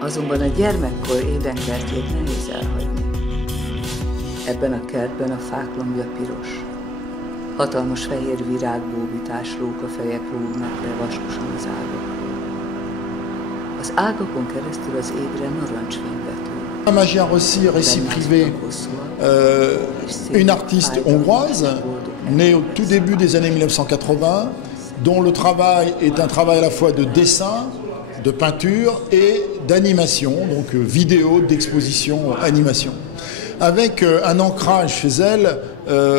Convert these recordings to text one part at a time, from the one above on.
Azonban a gyermekkor édenkertjét nehéz elhagyni. Ebben a kertben a fák lombja piros. Hatalmas fehér virágbóbitás rókafejek lógnak le vaskosan az ágakról. Az ágakon keresztül az égre narancsfény vetül. Magia Rossi, récit privé, une artiste hongroise, née au tout début des années 1980, dont le travail est un travail à la fois de dessin, de peinture et d'animation, donc vidéo, d'exposition, animation, avec un ancrage chez elle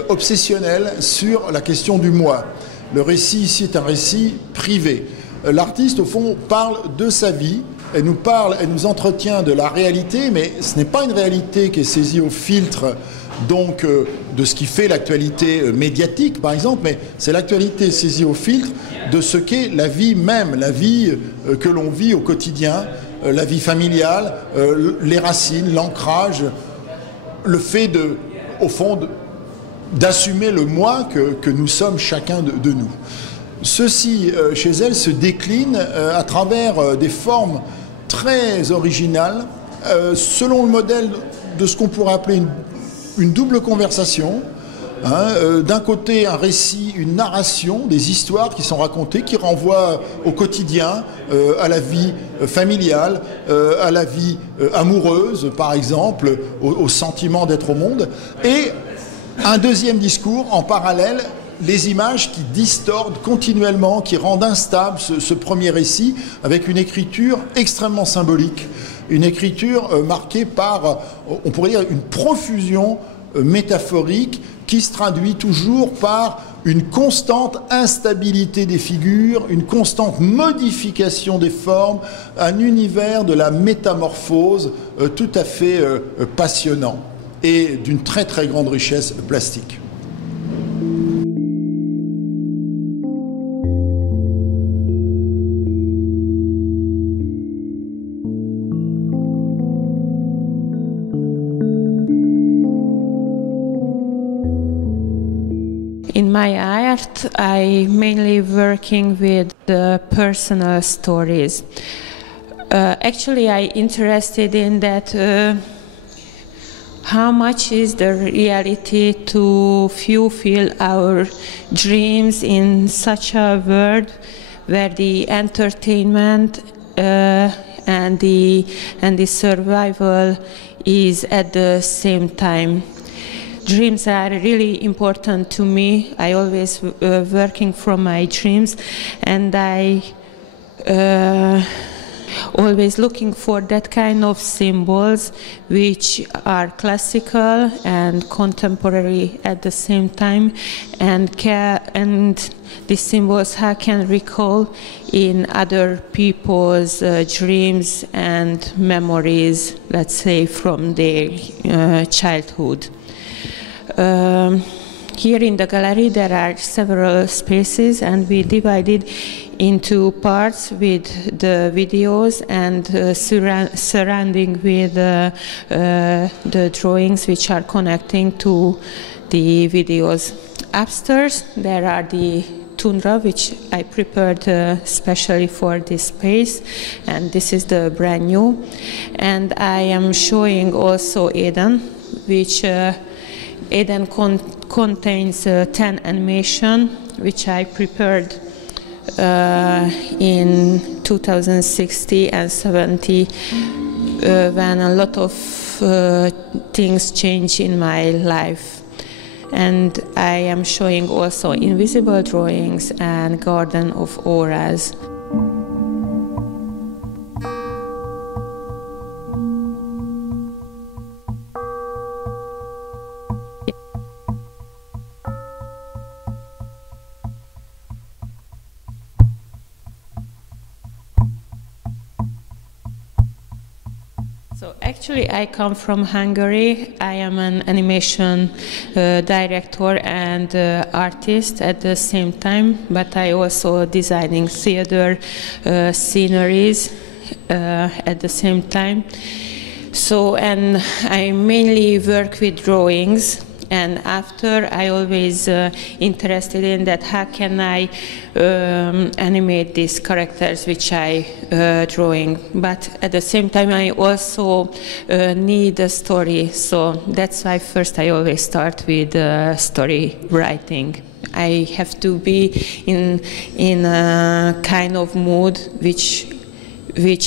obsessionnel sur la question du moi. Le récit ici est un récit privé. L'artiste, au fond, parle de sa vie. Elle nous entretient de la réalité, mais ce n'est pas une réalité qui est saisie au filtre donc de ce qui fait l'actualité médiatique, par exemple, mais c'est l'actualité saisie au filtre de ce qu'est la vie même, la vie que l'on vit au quotidien, la vie familiale, les racines, l'ancrage, le fait au fond, d'assumer le moi que nous sommes chacun de nous. Ceci, chez elle, se décline à travers des formes très originales, selon le modèle de ce qu'on pourrait appeler une double conversation. D'un côté, un récit, une narration, des histoires qui sont racontées, qui renvoient au quotidien, à la vie familiale, à la vie amoureuse, par exemple, au sentiment d'être au monde. Et un deuxième discours en parallèle, les images qui distordent continuellement, qui rendent instable ce premier récit, avec une écriture extrêmement symbolique, une écriture marquée par, on pourrait dire, une profusion métaphorique qui se traduit toujours par une constante instabilité des figures, une constante modification des formes, un univers de la métamorphose tout à fait passionnant et d'une très très grande richesse plastique. In my art, I mainly working with the personal stories. Actually, I interested in that how much is the reality to fulfill our dreams in such a world where the entertainment and the survival is at the same time. Dreams are really important to me. I always working from my dreams, and I always looking for that kind of symbols which are classical and contemporary at the same time, and these symbols I can recall in other people's dreams and memories, let's say from their childhood. Here in the gallery there are several spaces, and we divided into parts with the videos and surrounding with the drawings which are connecting to the videos. Upstairs there are the tundra which I prepared especially for this space, and this is the brand new. And I am showing also Eden, which Eden contains 10 animation which I prepared in 2060 and 70 when a lot of things change in my life. And I am showing also invisible drawings and garden of auras. So actually I come from Hungary. I am an animation director and artist at the same time, but I also designing theater sceneries at the same time. So, and I mainly work with drawings. And after, I always interested in that how can I animate these characters which I drawing. But at the same time, I also need a story. So that's why first I always start with story writing. I have to be in a kind of mood which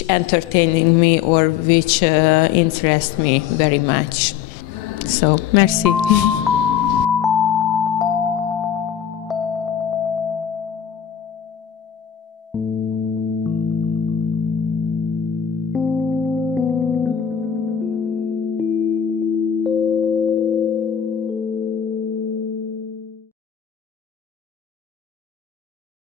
entertaining me or which interests me very much. So, merci.